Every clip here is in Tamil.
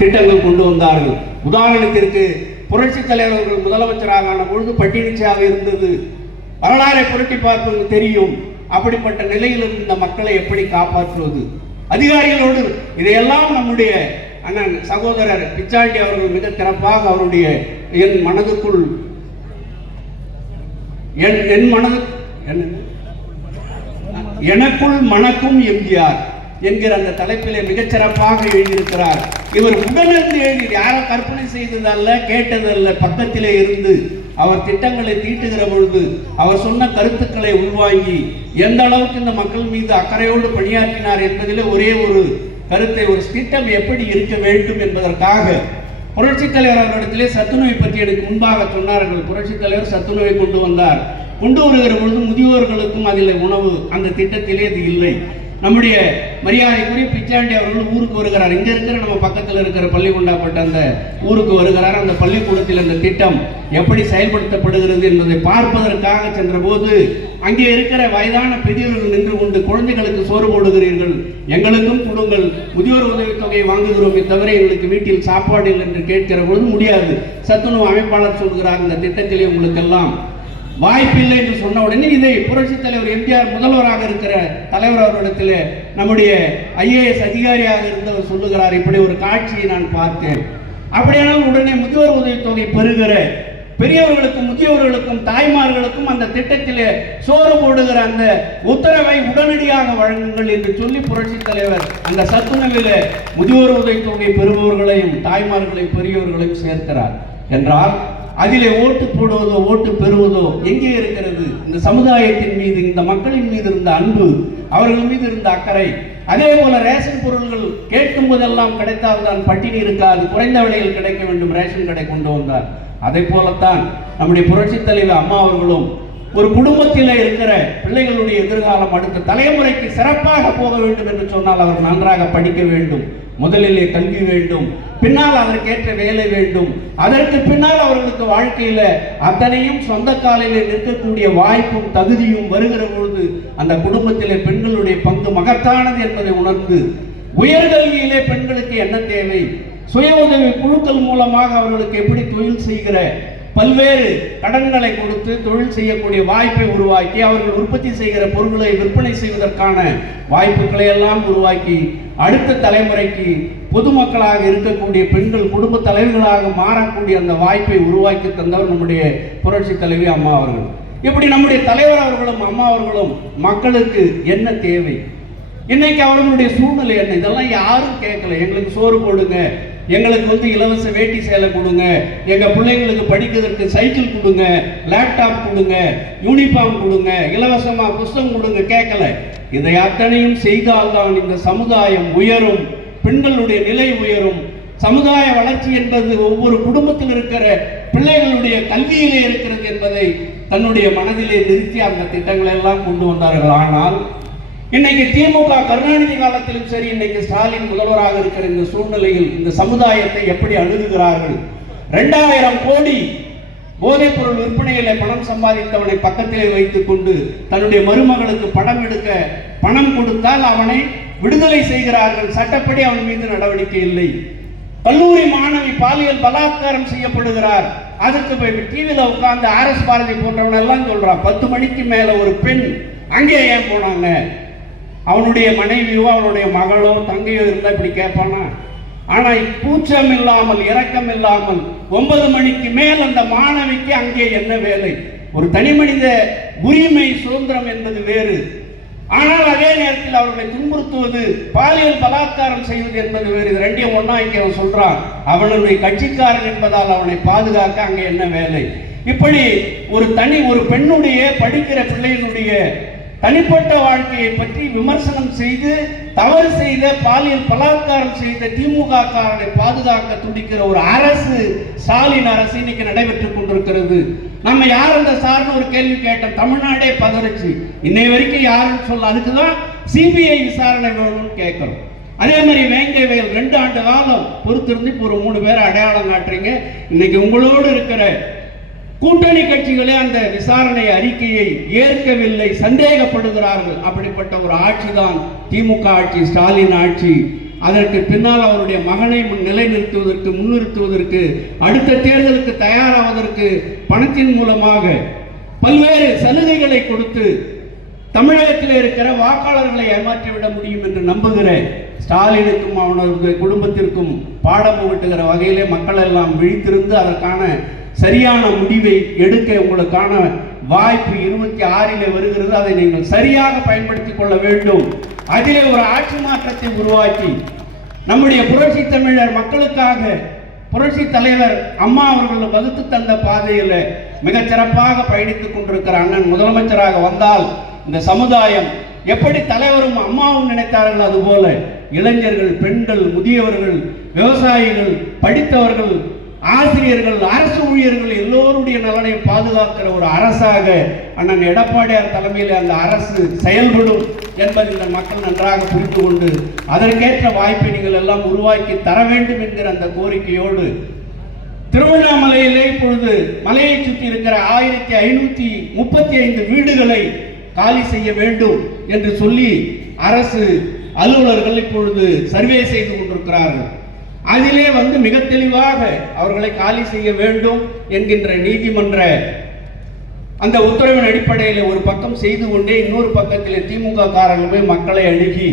திட்டங்கள் கொண்டு வந்தார்கள். உதாரணத்திற்கு புரட்சி தலைவர்கள் முதலமைச்சராக ஆன பொழுது பட்டினிச்சாக இருந்தது. வரலாறை புரட்டி பார்ப்பது தெரியும் அப்படிப்பட்ட நிலையில் இருந்த மக்களை எப்படி காப்பாற்றுவது. அதிகாரிகளோடு இதையெல்லாம் நம்முடைய அண்ணன் சகோதரர் பிச்சாண்டி அவர்கள் மிக சிறப்பாக அவருடைய என் மனதுக்குள் என் என் மனது என்ன எனக்குள் மணக்கும் எம்ஜிஆர். என்கிற அந்த தலைப்பிலே மிகச்சிறப்பாக எழுதியிருக்கிறார். இவர் உடனிருந்து எழுதி யாரோ கற்பனை செய்ததல்ல கேட்டதல்ல பக்கத்திலே இருந்து அவர் திட்டங்களை தீட்டுகிற பொழுது அவர் சொன்ன கருத்துக்களை உள்வாங்கி எந்த அளவுக்கு இந்த மக்கள் மீது அக்கறையோடு பணியாற்றினார் என்பதிலே ஒரே ஒரு கருத்தை ஒரு திட்டம் எப்படி இருக்க வேண்டும் என்பதற்காக புரட்சித் தலைவர் அவர்களிடத்திலே சத்துணவை பற்றி எனக்கு முன்பாக சொன்னார்கள். புரட்சித் தலைவர் சத்துணவை கொண்டு வந்தார். கொண்டு வருகிற பொழுது முதியோர்களுக்கும் அதில் உணவு அந்த திட்டத்திலே இது இல்லை. நம்முடைய மரியாதைக்குரிய பிச்சாண்டி அவர்கள் ஊருக்கு வருகிறார். இங்க இருக்கிற நம்ம பக்கத்தில் இருக்கிற பள்ளிக்குண்டாப்பட்ட அந்த ஊருக்கு வருகிறார். அந்த பள்ளிக்கூடத்தில் அந்த திட்டம் எப்படி செயல்படுத்தப்படுகிறது என்பதை பார்ப்பதற்காக சென்றபோது அங்கே இருக்கிற வயதான பெரியவர்கள் நின்று கொண்டு குழந்தைகளுக்கு சோறு போடுகிறீர்கள் எங்களுக்கும் கொடுங்கள் முதியோர் உதவித்தொகையை வாங்குகிறோமே தவிர எங்களுக்கு வீட்டில் சாப்பாடு இல்லை என்று கேட்கிற பொழுது முடியாது. சத்துணவு அமைப்பாளர் சொல்கிறார் இந்த திட்டத்திலே உங்களுக்கெல்லாம் வாய்ப்பில்லை என்று சொன்ன உடனே இதை புரட்சி தலைவர் எம்ஜிஆர் முதல்வராக இருக்கிற தலைவர் அவரிடத்தில் நம்முடைய ஐஏஎஸ் அதிகாரியாக இருந்தவர் சொல்லுகிறார் இப்படி ஒரு காட்சியை நான் பார்த்தேன். அப்படியானால் உடனே முதியோர் உதவித்தொகை பெறுகிற பெரியவர்களுக்கும் முதியோர்களுக்கும் தாய்மார்களுக்கும் அந்த திட்டத்திலே சோறு போடுகிற அந்த உத்தரவை உடனடியாக வழங்குங்கள் என்று சொல்லி புரட்சி தலைவர் அந்த சத்துணவில முதியோர் உதவித்தொகை பெறுபவர்களையும் தாய்மார்களையும் பெரியவர்களையும் சேர்க்கிறார். என்றால் அதிலே ஓட்டு போடுவதோ ஓட்டு பெறுவதோ எங்கே இருக்கிறது? இந்த சமுதாயத்தின் மீது இந்த மக்களின் மீது இருந்த அன்பு அவர்கள் மீது இருந்த அக்கறை. அதே போல ரேஷன் பொருள்கள் கேட்கும் போதெல்லாம் கிடைத்தால் தான் பட்டினி இருக்காது குறைந்த விலையில் கிடைக்க வேண்டும். ரேஷன் கடை கொண்டு வந்தார். அதை போலத்தான் நம்முடைய புரட்சி தலைவர் அம்மா அவர்களும் ஒரு குடும்பத்தில் இருக்கிற பிள்ளைகளுடைய எதிர்காலம் அடுத்த தலைமுறைக்கு சிறப்பாக போக வேண்டும் என்று சொன்னால் அவர் நன்றாக படிக்க வேண்டும். முதலிலே கல்வி வேண்டும். பின்னால் அதற்கேற்ற வேலை வேண்டும். அதற்கு பின்னால் அவர்களுக்கு வாழ்க்கையில அத்தனையும் சொந்த காலிலே நிற்கக்கூடிய வாய்ப்பும் தகுதியும் வருகிற பொழுது அந்த குடும்பத்திலே பெண்களுடைய பங்கு மகத்தானது என்பதை உணர்ந்து உயர்கல்வியிலே பெண்களுக்கு என்ன தேவை? சுய உதவி குழுக்கள் மூலமாக அவர்களுக்கு எப்படி தொழில் செய்கிற பல்வேறு கடன்களை கொடுத்து தொழில் செய்யக்கூடிய வாய்ப்பை உருவாக்கி அவர்கள் உற்பத்தி செய்கிற பொருட்களை விற்பனை செய்வதற்கான வாய்ப்புகளை எல்லாம் உருவாக்கி அடுத்த தலைமுறைக்கு பொதுமக்களாக இருக்கக்கூடிய பெண்கள் குடும்ப தலைவர்களாக மாறக்கூடிய அந்த வாய்ப்பை உருவாக்கி தந்தவர் நம்முடைய புரட்சி தலைவி அம்மா அவர்கள். இப்படி நம்முடைய தலைவர் அவர்களும் அம்மா அவர்களும் மக்களுக்கு என்ன தேவை? இன்னைக்கு அவர்களுடைய சூழ்நிலை என்ன? இதெல்லாம் யாரும் கேட்கல. எங்களுக்கு சோறு போடுங்க எங்களுக்கு வந்து இலவச வேட்டி சேலை கொடுங்க. எங்கள் பிள்ளைங்களுக்கு படிக்கிறதுக்கு சைக்கிள் கொடுங்க லேப்டாப் கொடுங்க யூனிஃபார்ம் கொடுங்க இலவசமாக புஸ்தகம் கொடுங்க கேட்கல. இதை அத்தனையும் செய்தால்தான் இந்த சமுதாயம் உயரும் பெண்களுடைய நிலை உயரும். சமுதாய வளர்ச்சி என்பது ஒவ்வொரு குடும்பத்தில் இருக்கிற பிள்ளைகளுடைய கல்வியிலே இருக்கிறது என்பதை தன்னுடைய மனதிலே நிறுத்தி அந்த திட்டங்களை எல்லாம் கொண்டு வந்தார்கள். ஆனால் இன்னைக்கு திமுக கருணாநிதி காலத்திலும் சரி இன்னைக்கு ஸ்டாலின் முதல்வராக இருக்கிற இந்த சூழ்நிலையில் இந்த சமுதாயத்தை எப்படி அணுகுகிறார்கள்? ரெண்டாயிரம் கோடி போதைப் பொருள் விற்பனையில பணம் சம்பாதித்தவனை பக்கத்திலே வைத்துக் கொண்டு தன்னுடைய மருமகளுக்கு படம் எடுக்க பணம் கொடுத்தால் அவனை விடுதலை செய்கிறார்கள். சட்டப்படி அவன் மீது நடவடிக்கை இல்லை. கல்லூரி மாணவி பாலியல் பலாத்காரம் செய்யப்படுகிறார். அதுக்கு போய் டிவியில உட்கார்ந்து ஆர் எஸ் பாரதி போன்றவன் எல்லாம் சொல்றான் பத்து மணிக்கு மேல ஒரு பெண் அங்கே ஏன் போனாங்க? அவனுடைய மனைவியோ அவனுடைய மகளோ தங்கையோ இருந்தா இப்படி கேட்பானா? ஆனா கூச்சம் இல்லாமல் இரக்கம் இல்லாமல் ஒன்பது மணிக்கு மேல் அந்த மாணவிக்கு அங்கே என்ன வேலை? ஒரு தனி மனித உரிமை சுதந்திரம் என்பது வேறு. ஆனால் அதே நேரத்தில் அவர்களை துன்புறுத்துவது பாலியல் பலாத்காரம் செய்வது என்பது வேறு. இது ரெண்டையும் ஒண்ணா இங்கே அவன் சொல்றான். அவனுடைய கட்சிக்காரன் என்பதால் அவனை பாதுகாக்க அங்கே என்ன வேலை? இப்படி ஒரு தனி ஒரு பெண்ணுடைய படிக்கிற பிள்ளையினுடைய தனிப்பட்ட வாழ்க்கையை பற்றி விமர்சனம் செய்து தவறு செய்த பாலியல் பலாத்காரம் செய்த திமுக காரனை பாதுகாக்க துடிக்கிற ஒரு அரசு ஸ்டாலின் அரசு இன்னைக்கு நடைபெற்றுக் கொண்டிருக்கிறது. நம்ம யார் அந்த சார்னு ஒரு கேள்வி கேட்டோம். தமிழ்நாடே பதறிச்சு. இன்னை வரைக்கும் யாருன்னு சொல்ல அதுக்கு தான் சிபிஐ விசாரணை வேணும்னு கேட்கிறோம். அதே மாதிரி வேங்கை வயல் ரெண்டு ஆண்டு காலம் பொறுத்திருந்து இப்போ ஒரு மூணு பேரை அடையாளம் காட்டுறீங்க. இன்னைக்கு உங்களோடு இருக்கிற கூட்டணி கட்சிகளே அந்த விசாரணை அறிக்கையை ஏற்கவில்லை சந்தேகப்படுகிறார்கள். அப்படிப்பட்ட ஒரு ஆட்சி தான் திமுக ஆட்சி ஸ்டாலின் ஆட்சி. அதற்கு பின்னால் அவருடைய மகனை முன் நிலைநிறுத்துவதற்கு முன்னிறுத்துவதற்கு அடுத்த தேர்தலுக்கு தயாராவதற்கு பணத்தின் மூலமாக பல்வேறு சலுகைகளை கொடுத்து தமிழகத்தில் இருக்கிற வாக்காளர்களை ஏமாற்றிவிட முடியும் என்று நம்புகிறேன் ஸ்டாலினுக்கும் அவனது குடும்பத்திற்கும் பாடம் புகட்டுகிற வகையிலே மக்கள் எல்லாம் விழித்திருந்து அதற்கான சரியான முடிவை எடுக்க உங்களுக்கான வாய்ப்பு இருபத்தி ஆறில் வருகிறது. அதை நீங்கள் சரியாக பயன்படுத்திக் கொள்ள வேண்டும். அதிலே ஒரு ஆட்சி மாற்றத்தை உருவாக்கி நம்முடைய புரட்சி தமிழர் மக்களுக்காக புரட்சி தலைவர் அம்மா அவர்கள் வகுத்து தந்த பாதையில் மிகச் சிறப்பாக பயணித்துக் கொண்டிருக்கிற அண்ணன் முதலமைச்சராக வந்தால் இந்த சமுதாயம் எப்படி தலைவரும் அம்மாவும் நினைத்தார்கள்? அதுபோல இளைஞர்கள் பெண்கள் முதியவர்கள் விவசாயிகள் படித்தவர்கள் ஆசிரியர்கள் அரசு ஊழியர்கள் எல்லோருடைய நலனை பாதுகாக்கிற ஒரு அரசாக அண்ணன் எடப்பாடியார் தலைமையில் அந்த அரசு செயல்படும் என்பதை இந்த மக்கள் நன்றாக புரிந்து கொண்டு அதற்கேற்ற வாய்ப்பை நீங்கள் எல்லாம் உருவாக்கி தர வேண்டும் என்கிற அந்த கோரிக்கையோடு திருவண்ணாமலையிலே இப்பொழுது மலையை சுற்றி இருக்கிற ஆயிரத்தி ஐநூத்தி முப்பத்தி ஐந்து வீடுகளை காலி செய்ய வேண்டும் என்று சொல்லி அரசு அலுவலர்கள் இப்பொழுது சர்வே செய்து கொண்டிருக்கிறார்கள். அதிலே வந்து மிக தெளிவாக அவர்களை காலி செய்ய வேண்டும் என்கின்ற நீதிமன்ற அந்த உத்தரவின் அடிப்படையில் ஒரு பக்கம் செய்து கொண்டே இன்னொரு பக்கத்தில் திமுக காரர்கள் போய் மக்களை அணுகி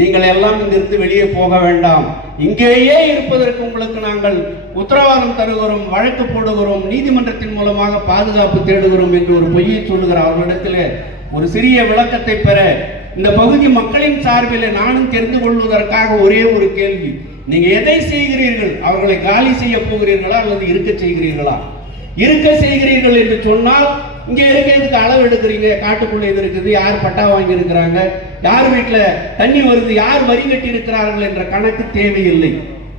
நீங்கள் எல்லாம் இங்கிருந்து வெளியே போக வேண்டாம். இங்கேயே இருப்பதற்கு உங்களுக்கு நாங்கள் உத்தரவாதம் தருகிறோம் வழக்கு போடுகிறோம் நீதிமன்றத்தின் மூலமாக பாதுகாப்பு தேடுகிறோம் என்று ஒரு பொய்யை சொல்லுகிற அவர்களிடத்தில் ஒரு சிறிய விளக்கத்தை பெற இந்த பகுதி மக்களின் சார்பில் நானும் தெரிந்து கொள்வதற்காக ஒரே ஒரு கேள்வி. நீங்க எதை செய்கிறீர்கள்? அவர்களை காலி செய்ய போகிறீர்களா அல்லது இருக்க செய்கிறீர்களா? இருக்க செய்கிறீர்கள் என்று சொன்னால் இங்க இருக்கிறதுக்கு அளவு எடுக்கிறீங்க? காட்டுக்குள்ளே இது இருக்குது யார் பட்டா வாங்கி இருக்கிறாங்க யார் வீட்டுல தண்ணி வருது? யார் வரி கட்டி இருக்கிறார்கள் என்ற கணக்கு தேவையில்லை.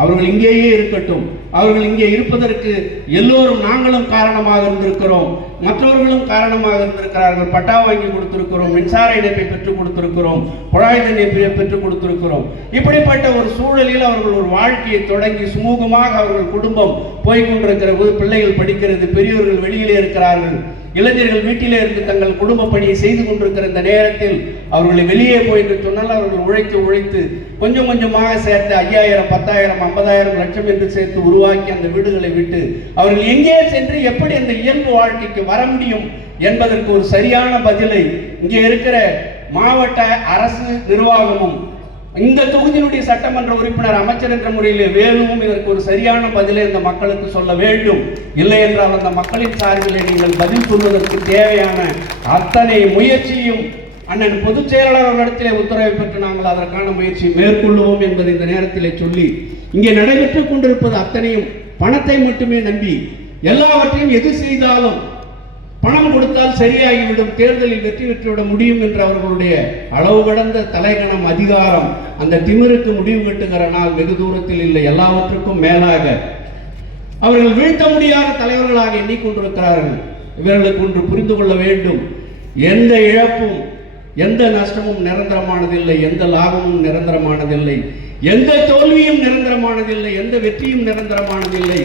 அவர்கள் இங்கேயே இருக்கட்டும். அவர்கள் இங்கே இருப்பதற்கு எல்லோரும் நாங்களும் காரணமாக இருந்திருக்கிறோம். மற்றவர்களும் காரணமாக இருந்திருக்கிறார்கள். பட்டா வாங்கி கொடுத்திருக்கிறோம். மின்சார இணைப்பை பெற்றுக் கொடுத்திருக்கிறோம். குழாய் இணைப்பை பெற்றுக் கொடுத்திருக்கிறோம். இப்படிப்பட்ட ஒரு சூழலில் அவர்கள் ஒரு வாழ்க்கையை தொடங்கி சுமூகமாக அவர்கள் குடும்பம் போய்கொண்டிருக்கிற போது பிள்ளைகள் படிக்கிறது பெரியவர்கள் வெளியிலே இருக்கிறார்கள். இளைஞர்கள் வீட்டிலே இருந்து தங்கள் குடும்ப பணியை செய்து கொண்டிருக்கிற இந்த நேரத்தில் அவர்களை வெளியே போய் என்று சொன்னால் அவர்கள் உழைத்து உழைத்து கொஞ்சம் கொஞ்சமாக சேர்த்து ஐயாயிரம் பத்தாயிரம் ஐம்பதாயிரம் லட்சம் என்று சேர்த்து உருவாக்கி அந்த வீடுகளை விட்டு அவர்கள் எங்கே சென்று எப்படி அந்த இயல்பு வாழ்க்கைக்கு வர முடியும் என்பதற்கு ஒரு சரியான பதிலை இங்கே இருக்கிற மாவட்ட அரசு நிர்வாகமும் இந்த தொகுதியினுடைய சட்டமன்ற உறுப்பினர் அமைச்சர் என்ற முறையில் வேணும் இதற்கு ஒரு சரியான பதிலை இந்த மக்களுக்கு சொல்ல வேண்டும். இல்லை என்றால் அந்த மக்களின் சார்பில் நீங்கள் பதில் சொல்வதற்கு தேவையான அத்தனை முயற்சியும் அண்ணன் பொதுச் செயலாளர் அவர்களிடத்திலே உத்தரவை பெற்று நாங்கள் அதற்கான முயற்சி மேற்கொள்ளுவோம் என்பதை இந்த நேரத்திலே சொல்லி இங்கே நடைபெற்றுக் கொண்டிருப்பது அத்தனையும் பணத்தை மட்டுமே நம்பி எல்லாவற்றையும் எது செய்தாலும் பணம் கொடுத்தால் சரியாகிவிடும். தேர்தலில் வெற்றி பெற்றுவிட முடியும் என்று அவர்களுடைய அளவு கடந்த தலைகணம் அதிகாரம். அந்த திமிருக்கு முடிவு கட்டுகிற நாள் வெகு தூரத்தில் இல்லை. எல்லாவற்றுக்கும் மேலாக அவர்கள் வீழ்த்த முடியாத தலைவர்களாக எண்ணிக்கொண்டிருக்கிறார்கள். இவர்களுக்கு ஒன்று புரிந்து கொள்ள வேண்டும். எந்த இழப்பும் எந்த நஷ்டமும் நிரந்தரமானதில்லை. எந்த லாபமும் நிரந்தரமானதில்லை. எந்த தோல்வியும் நிரந்தரமானதில்லை. எந்த வெற்றியும் நிரந்தரமானதில்லை.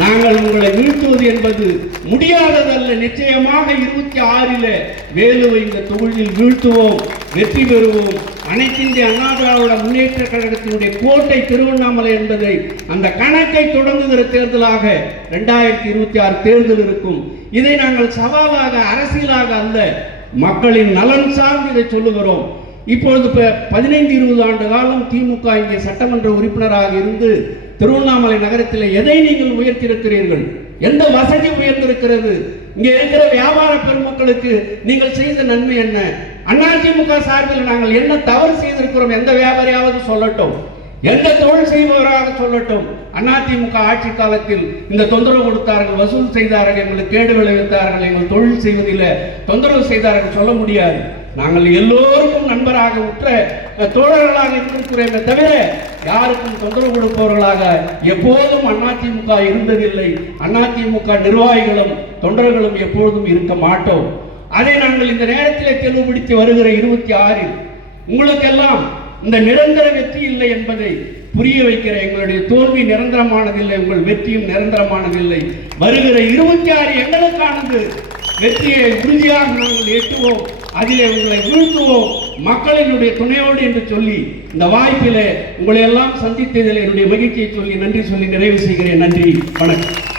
நாங்கள் உங்களை வீழ்த்துவது என்பது முடியாததல்ல. நிச்சயமாக இருபத்தி ஆறில் வேலுவை இந்த தொகுதியில் வீழ்த்துவோம் வெற்றி பெறுவோம். அனைத்திந்திய அண்ணா திராவிட முன்னேற்ற கழகத்தினுடைய கோட்டை திருவண்ணாமலை என்பதை அந்த கணக்கை தொடங்குகிற தேர்தலாக ரெண்டாயிரத்தி இருபத்தி ஆறு தேர்தல் இருக்கும். இதை நாங்கள் சவாலாக அரசியலாக அல்ல மக்களின் நலன் சார்ந்து இதை சொல்லுகிறோம். இப்பொழுது இப்போ பதினைந்து இருபது ஆண்டு காலம் திமுக இங்கே சட்டமன்ற உறுப்பினராக இருந்து திருவண்ணாமலை நகரத்தில் எதை நீங்கள் உயர்த்திருக்கிறீர்கள் எந்த வசதி உயர்ந்திருக்கிறது? இங்கே இருக்கிற வியாபார பெருமக்களுக்கு நீங்கள் செய்த நன்மை என்ன? அதிமுக சார்பில் நாங்கள் என்ன தவறு செய்திருக்கிறோம்? எந்த வியாபாரியாவது சொல்லட்டும். எந்த தொழில் செய்பவராக சொல்லட்டும். அதிமுக ஆட்சி காலத்தில் இந்த தொந்தரவு கொடுத்தார்கள் வசூல் செய்தார்கள் எங்களுக்கு கேடு விளைவித்தார்கள் எங்கள் தொழில் செய்வதில் தொந்தரவு செய்தார்கள் சொல்ல முடியாது. நாங்கள் எல்லோருக்கும் நண்பராக உற்ற தோழர்களாக இருந்திருக்கிறோமே தவிர யாருக்கும் தொந்தரவு கொடுப்பவர்களாக எப்போதும் அதிமுக இருந்ததில்லை. அதிமுக நிர்வாகிகளும் தொண்டர்களும் எப்பொழுதும் இருக்க மாட்டோம். அதை நாங்கள் இந்த நேரத்தில் தெளிவுபடுத்தி வருகிற இருபத்தி ஆறில் உங்களுக்கெல்லாம் இந்த நிரந்தர வெற்றி இல்லை என்பதை புரிய வைக்கிற எங்களுடைய தோல்வி நிரந்தரமானதில்லை உங்கள் வெற்றியும் நிரந்தரமானதில்லை. வருகிற இருபத்தி ஆறு எங்களுக்கானது வெற்றியை உறுதியாக நாங்கள் எட்டுவோம். அதிலே உங்களை வீழ்த்துவோம் மக்களினுடைய துணையோடு என்று சொல்லி இந்த வாய்ப்பிலே உங்களை எல்லாம் சந்தித்ததில் என்னுடைய மகிழ்ச்சியை சொல்லி நன்றி சொல்லி நிறைவு செய்கிறேன். நன்றி. வணக்கம்.